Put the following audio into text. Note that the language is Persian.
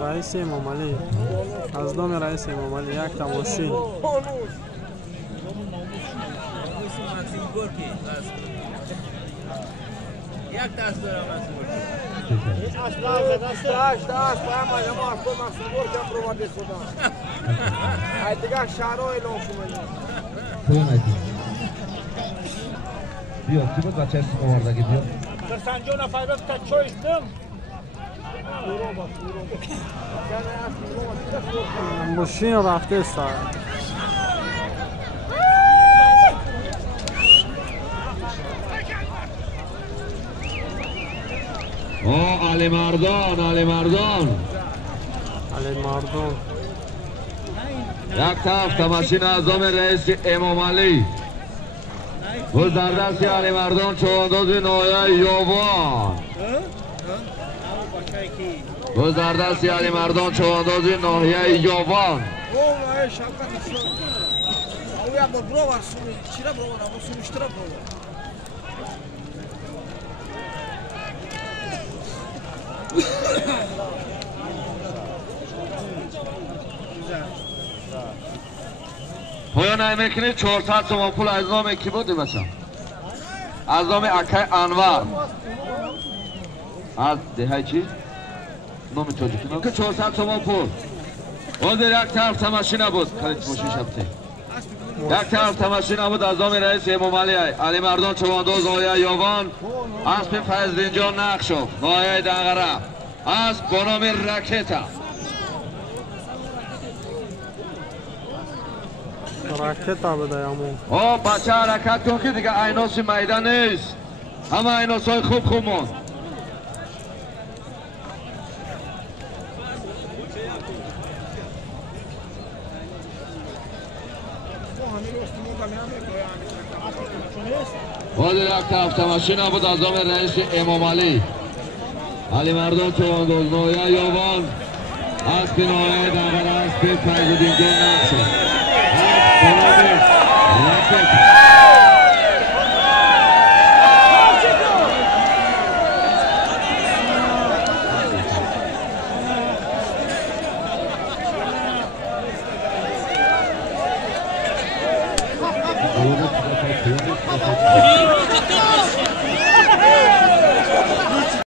رئیس امام علی از نام رئیس امام علی یک تماشین یک دست دارم بیا کی بود بچه اسم آوردگی بیا در سنجان فایبر تا چویش دم ماشین رفته است علی مردان علی مردان یک طرف تماشین اعظم رئیس امام علی بود در دست علی مردان چوانداز نایه یوان بود در دست علی مردان چوانداز نایه یوان پایان میکنید 400 تومان پول از نام کی بودی بچم؟ از نام اکای انور از دهه چی؟ نام تاجیکی که 400 تومان پول او در یک طرف تماشین بود کلیت موشی شبتی یک طرف تماشین بود از نام رئیس امام علی علی مردان چوانداز نایه یوان اسب فیضدین جان نقشوف نایه دنگره اسب با نام راکتا راکتا بده امون بچه حرکت کن که دیگه ایناس میدان نیست همه ایناس های خوب خوب مون باید یک طرف تماشین بود از نام رئیس امام علی علی مردان چوانداز نایه یوان اسب نایه دنگره اسب فیضدین جان نقشوف